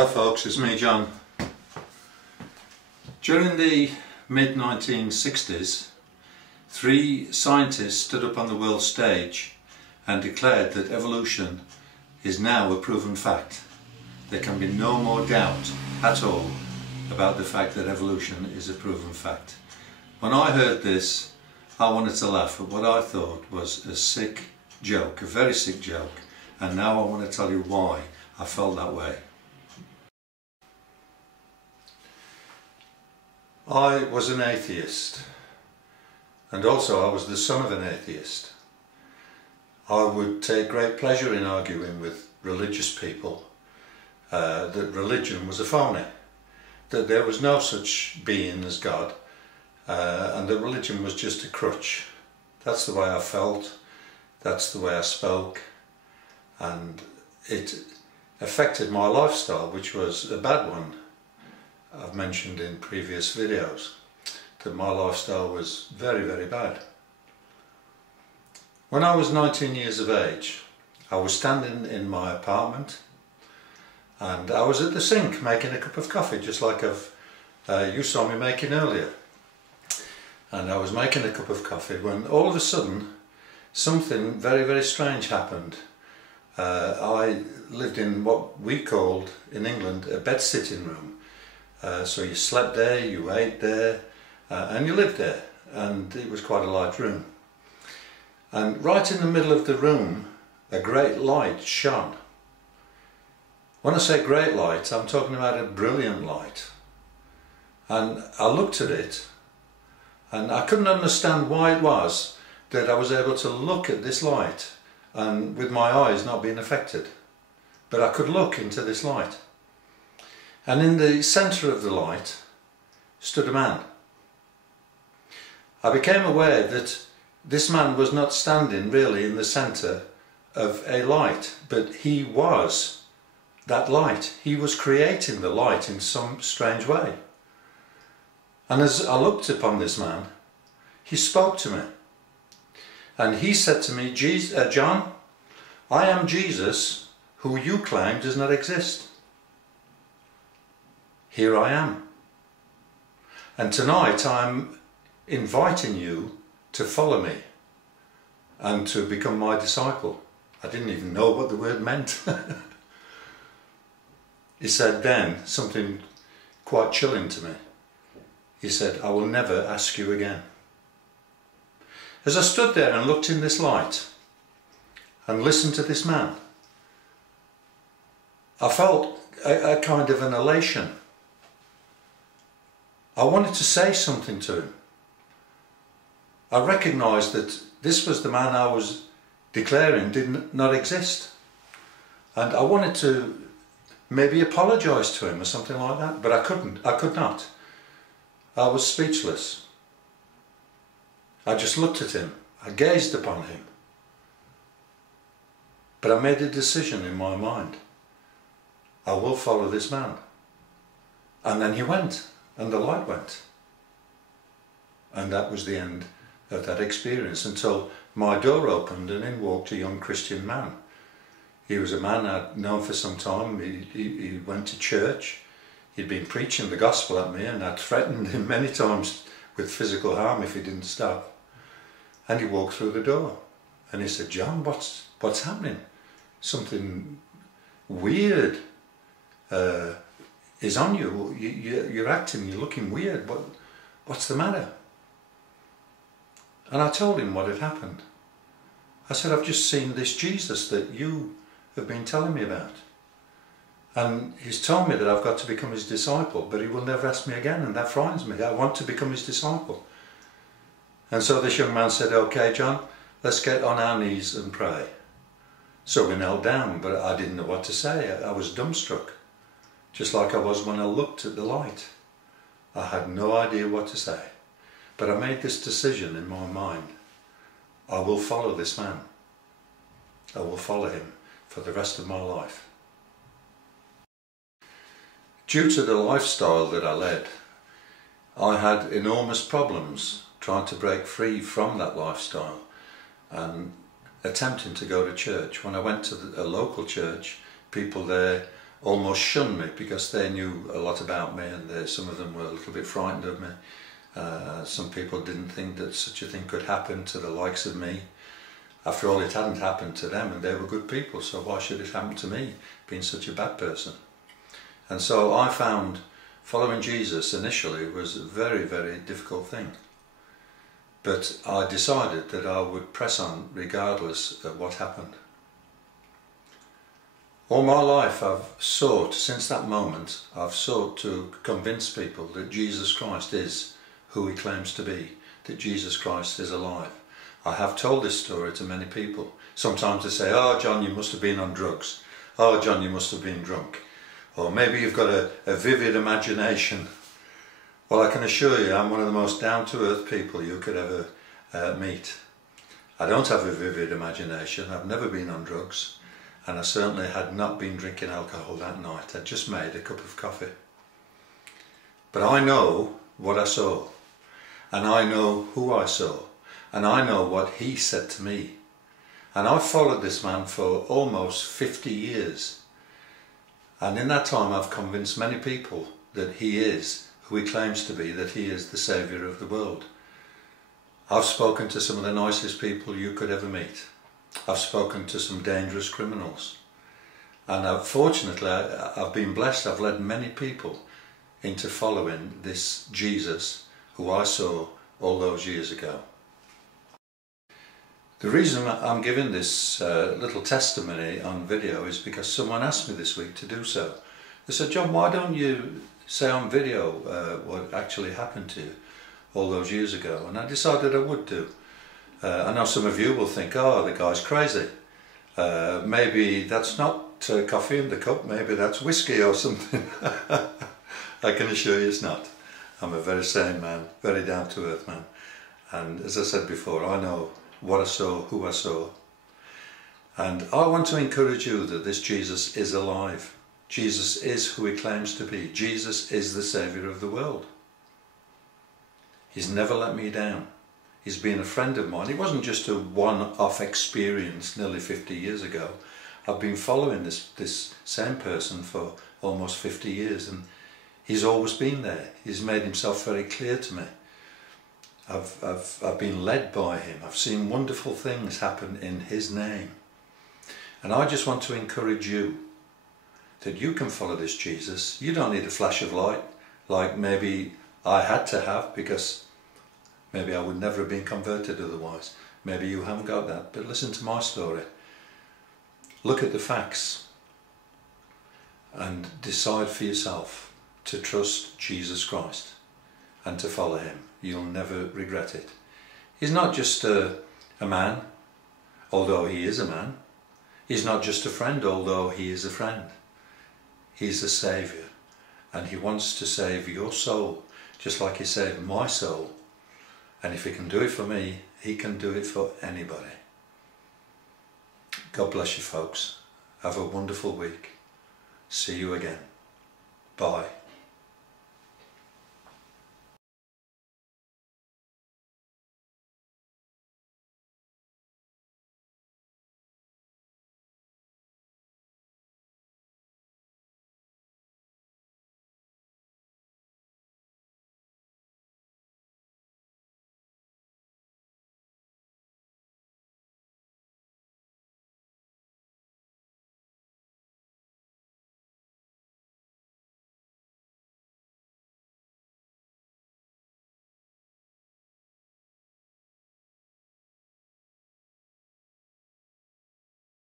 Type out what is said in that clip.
Hi folks, it's me John. During the mid-1960s, 3 scientists stood up on the world stage and declared that evolution is now a proven fact. There can be no more doubt at all about the fact that evolution is a proven fact. When I heard this, I wanted to laugh at what I thought was a sick joke, a very sick joke, and now I want to tell you why I felt that way. I was an atheist, and also I was the son of an atheist. I would take great pleasure in arguing with religious people that religion was a phony, that there was no such being as God, and that religion was just a crutch. That's the way I felt, that's the way I spoke, and it affected my lifestyle, which was a bad one. I've mentioned in previous videos that my lifestyle was very, very bad. When I was 19 years of age, I was standing in my apartment and I was at the sink making a cup of coffee, just like you saw me making earlier. And I was making a cup of coffee when all of a sudden something very, very strange happened. I lived in what we called in England a bed-sitting room. So you slept there, you ate there, and you lived there, and it was quite a large room. And right in the middle of the room, a great light shone. When I say great light, I'm talking about a brilliant light. And I looked at it, and I couldn't understand why it was that I was able to look at this light, and with my eyes not being affected. But I could look into this light. And in the centre of the light stood a man. I became aware that this man was not standing really in the centre of a light, but he was that light. He was creating the light in some strange way. And as I looked upon this man, he spoke to me. And he said to me, John, I am Jesus, who you claim does not exist. Here I am. And tonight I'm inviting you to follow me and to become my disciple. I didn't even know what the word meant. He said then something quite chilling to me. He said, I will never ask you again. As I stood there and looked in this light and listened to this man, I felt a kind of an elation. I wanted to say something to him. I recognised that this was the man I was declaring did not exist. And I wanted to maybe apologise to him or something like that, but I couldn't. I could not. I was speechless. I just looked at him. I gazed upon him. But I made a decision in my mind. I will follow this man. And then he went. And the light went. And that was the end of that experience until my door opened and in walked a young Christian man. He was a man I'd known for some time. He went to church. He'd been preaching the gospel at me and I'd threatened him many times with physical harm if he didn't stop. And he walked through the door and he said, John, what's happening? Something weird is on you. You're acting, you're looking weird. What's the matter? And I told him what had happened. I said, I've just seen this Jesus that you have been telling me about. And he's told me that I've got to become his disciple, but he will never ask me again, and that frightens me. I want to become his disciple. And so this young man said, okay, John, let's get on our knees and pray. So we knelt down, but I didn't know what to say. I was dumbstruck. Just like I was when I looked at the light. I had no idea what to say. But I made this decision in my mind. I will follow this man. I will follow him for the rest of my life. Due to the lifestyle that I led, I had enormous problems trying to break free from that lifestyle and attempting to go to church. When I went to a local church, people there almost shunned me because they knew a lot about me, and some of them were a little bit frightened of me. Some people didn't think that such a thing could happen to the likes of me. After all, it hadn't happened to them, and they were good people, so why should it happen to me, being such a bad person? And so I found following Jesus initially was a very, very difficult thing. But I decided that I would press on regardless of what happened. All my life I've sought, since that moment, I've sought to convince people that Jesus Christ is who he claims to be, that Jesus Christ is alive. I have told this story to many people. Sometimes they say, "Oh John, you must have been on drugs. Oh John, you must have been drunk. Or maybe you've got a vivid imagination." Well, I can assure you I'm one of the most down-to-earth people you could ever meet. I don't have a vivid imagination. I've never been on drugs. And I certainly had not been drinking alcohol that night. I just made a cup of coffee. But I know what I saw. And I know who I saw. And I know what he said to me. And I've followed this man for almost 50 years. And in that time I've convinced many people that he is who he claims to be, that he is the saviour of the world. I've spoken to some of the nicest people you could ever meet. I've spoken to some dangerous criminals. And fortunately I've been blessed. I've led many people into following this Jesus who I saw all those years ago. The reason I'm giving this little testimony on video is because someone asked me this week to do so. They said, "John, why don't you say on video what actually happened to you all those years ago?" And I decided I would do. I know some of you will think, "Oh, the guy's crazy. Maybe that's not coffee in the cup, maybe that's whiskey or something." I can assure you it's not. I'm a very sane man, very down-to-earth man. And as I said before, I know what I saw, who I saw. And I want to encourage you that this Jesus is alive. Jesus is who he claims to be. Jesus is the saviour of the world. He's never let me down. He's been a friend of mine. It wasn't just a one-off experience nearly 50 years ago. I've been following this same person for almost 50 years, and he's always been there. He's made himself very clear to me. I've been led by him. I've seen wonderful things happen in his name. And I just want to encourage you that you can follow this Jesus. You don't need a flash of light like maybe I had to have, because maybe I would never have been converted otherwise. Maybe you haven't got that. But listen to my story. Look at the facts and decide for yourself to trust Jesus Christ and to follow him. You'll never regret it. He's not just a man, although he is a man. He's not just a friend, although he is a friend. He's a saviour, and he wants to save your soul, just like he saved my soul. And if he can do it for me, he can do it for anybody. God bless you, folks. Have a wonderful week. See you again. Bye.